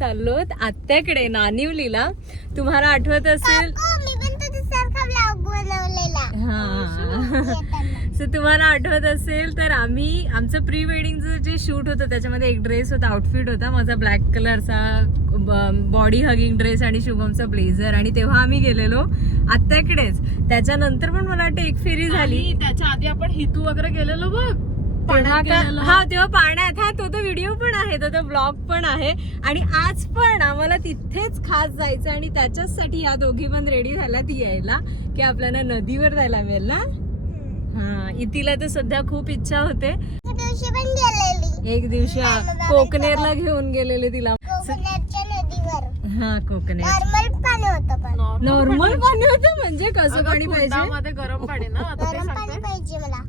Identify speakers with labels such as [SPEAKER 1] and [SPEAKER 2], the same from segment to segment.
[SPEAKER 1] चाललोत आत्याकडे नानिवलीला. तुम्हाला आठवत असेल हा. सो तुम्हाला आठवत असेल तर आम्ही आमचं प्री वेडिंगचं जे शूट होतं त्याच्यामध्ये एक ड्रेस होता आउटफिट होता माझा ब्लॅक कलरचा बॉडी हगिंग ड्रेस आणि शुभमचा ब्लेझर आणि तेव्हा आम्ही गेलेलो आत्याकडेच. त्याच्यानंतर पण मला वाटतं एक फेरी झाली
[SPEAKER 2] त्याच्या आधी आपण हितू वगैरे गेलेलो बघ.
[SPEAKER 1] तेव्हा का. हा तेव्हा पाण्यात हा तो तो व्हिडिओ पण आहे तो तो ब्लॉग पण आहे. आणि आज पण आम्हाला तिथेच खास जायचं आणि त्याच्याचसाठी या दोघी पण रेडी झाल्यात यायला की आपल्याला नदीवर जायला मिळेल ना? हा इतिला तर सध्या खूप इच्छा होते.
[SPEAKER 3] त्या दिवशी पण गेलेली.
[SPEAKER 1] एक दिवशी आ- कोकनेरला घेऊन गेलेले तिला.
[SPEAKER 3] कोकणाच्या नदीवर.
[SPEAKER 1] हा कोकनेर
[SPEAKER 3] नॉर्मल पाणी होतं पण.
[SPEAKER 2] Normal
[SPEAKER 1] नॉर्मल पाणी होतं म्हणजे कसं पाणी पाहिजे?
[SPEAKER 2] गरम पाणी ना आता ते
[SPEAKER 3] गरम पाणी
[SPEAKER 2] सांगते.
[SPEAKER 3] पाहिजे मला.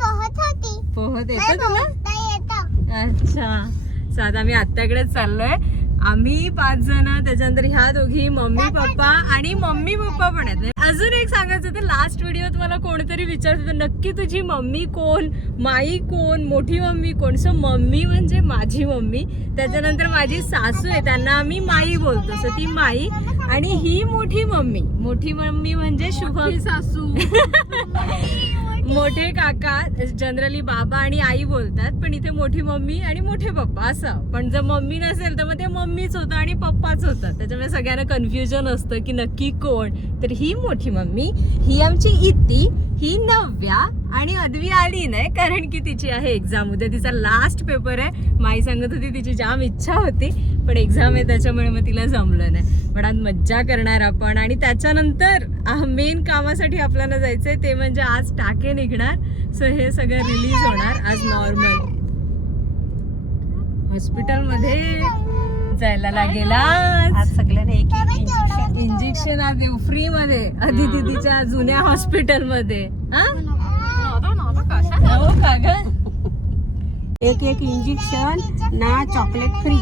[SPEAKER 3] पोहत होती.
[SPEAKER 1] पोहत येतं तुला? अच्छा. सो आता आम्ही आत्याकडेच चाललोय. आम्ही पाच जण त्याच्यानंतर ह्या दोघी मम्मी पप्पा आणि मम्मी पप्पा पण आहेत. अजून एक सांगायचं होतं लास्ट व्हिडिओत मला कोणतरी विचारत होतं नक्की तुझी मम्मी कोण? माई कोण? मोठी मम्मी कोण? सो मम्मी म्हणजे माझी मम्मी. त्याच्यानंतर माझी सासू आहे त्यांना आम्ही माई बोलतो. सो ती माई आणि ही मोठी मम्मी. मोठी मम्मी म्हणजे शुभ
[SPEAKER 2] ही सासू.
[SPEAKER 1] मोठे काका जनरली बाबा आणि आई बोलतात पण इथे मोठी मम्मी आणि मोठे पप्पा असं. पण जर मम्मी नसेल तर मग ते मम्मीच होतं आणि पप्पाच होतं. त्याच्यामुळे सगळ्यांना कन्फ्युजन असतं की नक्की कोण. तर ही मोठी मम्मी ही आमची इती ही नव्या आणि अदवी आली नाही कारण की तिची आहे एक्झाम उद्या तिचा लास्ट पेपर आहे. माई सांगत होती तिची जाम इच्छा होती. पण एक्झाम आहे त्याच्यामुळे मग तिला जमलं नाही. पण आज मज्जा करणार आपण. आणि त्याच्यानंतर मेन कामासाठी आपल्याला जायचंय ते म्हणजे आज टाके निघणार. सो हे सगळं रिलीज होणार आज नॉर्मल हॉस्पिटलमध्ये जायला लागेल आज. सगळ्यांना एक इंजेक्शन इंजेक्शन आज देऊ. फ्री मध्ये. आधी दिदीच्या जुन्या हॉस्पिटलमध्ये हो? का ग?
[SPEAKER 4] एक एक इंजेक्शन ना चॉकलेट फ्री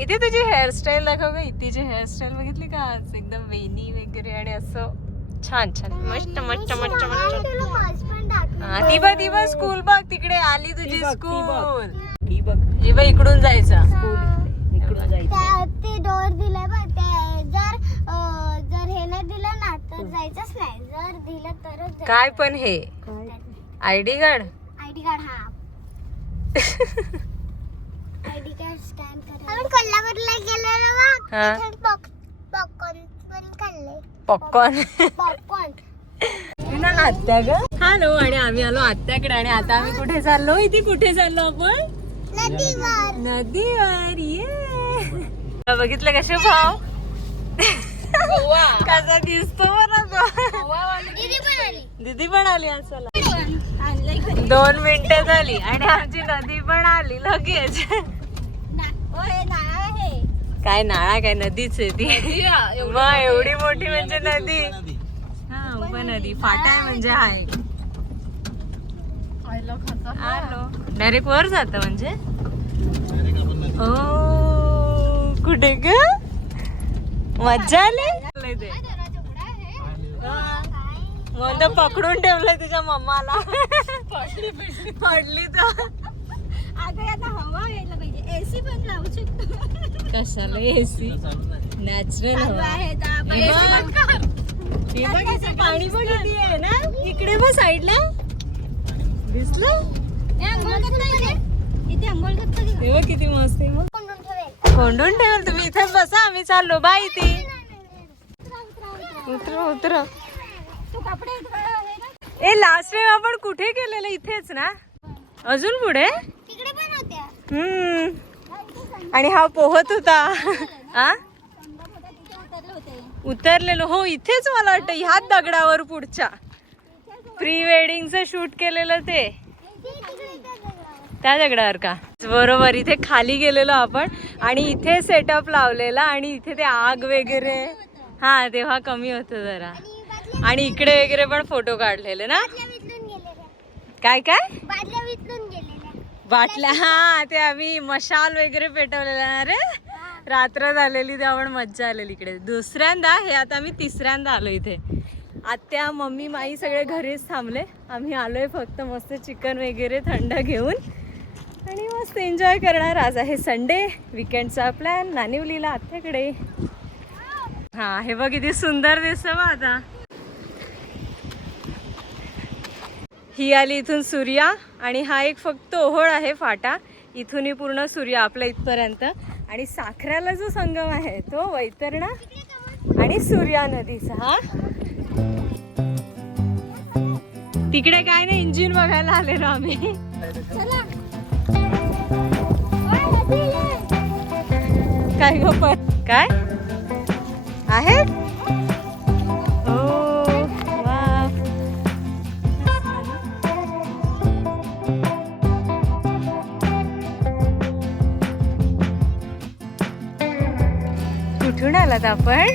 [SPEAKER 1] इथे तुझी हेअरस्टाईल दाखव ग. इथेची हेअरस्टाईल बघितली का? आज एकदम वेणी वगैरे आणि असं छान छान. मस्त मस्त मस्त मस्त. हा, ती बघ ती बघ स्कूल बघ. तिकडे आली तुझी
[SPEAKER 4] ती बघ.
[SPEAKER 1] स्कूल
[SPEAKER 4] ही बघ.
[SPEAKER 1] बघ इकडून जायचं.
[SPEAKER 4] इकडून जायचं.
[SPEAKER 3] ते डोर दिलंय बघ ते जर जर हे नाही दिलं ना तर जायचंच नाही. जर दिलं तरच
[SPEAKER 1] काय पण हे?
[SPEAKER 4] काय?
[SPEAKER 1] I D card?
[SPEAKER 3] ID card हा. आयडी कार्ड स्कॅन करा. आपण कोल्हापूरला गेलेलो बघ
[SPEAKER 1] हा.
[SPEAKER 3] तिथे पॉप पॉपकॉर्न पण खाल्ले
[SPEAKER 1] पॉपकॉर्न.
[SPEAKER 3] पॉपकॉर्न.
[SPEAKER 1] ना आत्या ग. हॅलो आणि आम्ही आलो आत्याकडे आणि आता आम्ही कुठे चाललो? इथे कुठे चाललो आपण?
[SPEAKER 3] नदीवर.
[SPEAKER 1] नदीवर ये. बघितलं कसे भाव? कसा दिसतो बरं तो.
[SPEAKER 3] दीदी पण आली.
[SPEAKER 1] दीदी पण आली असला दोन मिनिटं झाली आणि आमची नदी पण आली लगेच. काय नाळा काय नदीच आहे ती. मग एवढी मोठी म्हणजे नदी हा उपनदी फाटा आहे म्हणजे आहे आलो. डायरेक्ट वर जात म्हणजे? ओ कुठे ग? मज्जा आली? ते. मग पकडून ठेवलंय तुझ्या मम्माला. पडली तर. कशाला एसी नॅचरल हवा. हे बघ. हे बघ इथे पाणी पण किती आहे ना? इकडे बघ साईडला. दिसलं? हे किती मस्त आहे मग. कोंडून ठेवाल तुम्ही. इथेच बसा. आम्ही चाललो. बाय ती उतर उतर ए लास्ट टाइम आपण कुठे केलेलं इथेच ना? अजून पुढे? हम्म. आणि हा पोहत होता. आ? उतरलेलो. हो इथेच मला वाटतं. ह्याच दगडावर पुढच्या. प्री वेडिंगचं शूट केलेलं ते. त्या दगडावर का? बरोबर इथे खाली गेलेलो आपण. आणि इथे सेटअप लावलेला आणि इथे ते आग वगैरे. हा तेव्हा कमी होतं जरा. आणि इकडे वगैरे पण फोटो काढलेले ना? काय काय? बाटल्या हा ते आम्ही मशाल वगैरे पेटवलेला ना रे? रात्र झालेली पण मज्जा आलेली इकडे. दुसऱ्यांदा हे आता आम्ही तिसऱ्यांदा आलो इथे. आत्या मम्मी माई सगळे घरीच थांबले. आम्ही आलोय फक्त मस्त चिकन वगैरे थंड घेऊन. आणि मस्त एन्जॉय करणार. आज आहे संडे. विकेंडचा प्लॅन. नानिवलीला आत्याकडे. हा हे बघ किती सुंदर दिसतं बा आता. ही आली इथून सूर्या आणि हा एक फक्त ओहोळ आहे फाटा. इथूनही पूर्ण सूर्य आपल्या इथपर्यंत. आणि साखऱ्याला जो संगम आहे तो वैतरणा आणि सूर्या नदीचा हा. तिकडे काय नाही इंजिन बघायला आलेलो आम्ही. काय ग पण? काय? आहेत आलात आपण.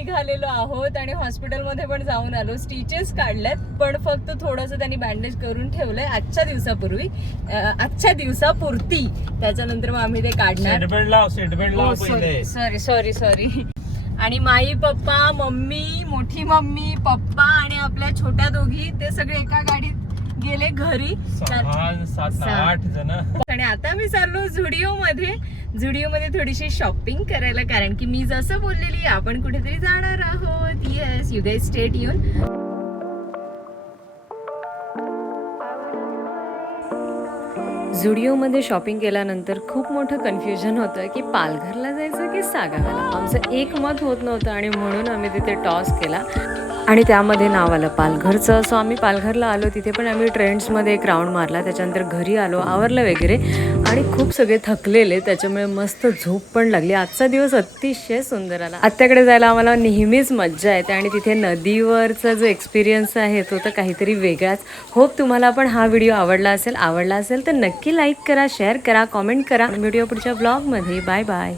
[SPEAKER 1] निघालेलो आहोत आणि हॉस्पिटलमध्ये पण जाऊन आलो. स्टिचेस काढल्यात पण फक्त थोडंसं त्यांनी बँडेज करून ठेवलंय आजच्या दिवसापूर्वी. आजच्या दिवसापुरती. त्याच्यानंतर मग आम्ही ते काढणार. सॉरी सॉरी सॉरी आणि माई पप्पा मम्मी मोठी मम्मी पप्पा आणि आपल्या छोट्या दोघी ते सगळे एका गाडीत गेले घरी.
[SPEAKER 5] आठ जण.
[SPEAKER 1] आणि आता मी चाललो झुडिओ मध्ये झुडिओ मध्ये थोडीशी शॉपिंग करायला कारण की मी जसं बोललेली आपण कुठेतरी जाणार आहोत. येस यू गाईज स्टेट येऊन झुडिओमध्ये शॉपिंग केल्यानंतर खूप मोठं कन्फ्युजन होतं की पालघरला जायचं की सागावाला. आमचं एक मत होत नव्हतं आणि म्हणून आम्ही तिथे टॉस केला. आणि त्यामध्ये नाव आलं पालघरचं. सो आम्ही पालघरला आलो. तिथे पण आम्ही ट्रेंड्समध्ये एक राऊंड मारला. त्याच्यानंतर घरी आलो. आवरलं वगैरे. आणि खूप सगळे थकलेले. त्याच्यामुळे मस्त झोप पण लागली. आजचा दिवस अतिशय सुंदर आला. आत्याकडे जायला आम्हाला नेहमीच मज्जा येते. आणि तिथे नदीवरचा जो एक्सपिरियन्स आहे तो तर काहीतरी वेगळाच. होप तुम्हाला पण हा व्हिडिओ आवडला असेल. आवडला असेल तर नक्की लाईक करा शेअर करा कॉमेंट करा. व्हिडिओ पुढच्या ब्लॉगमध्ये बाय बाय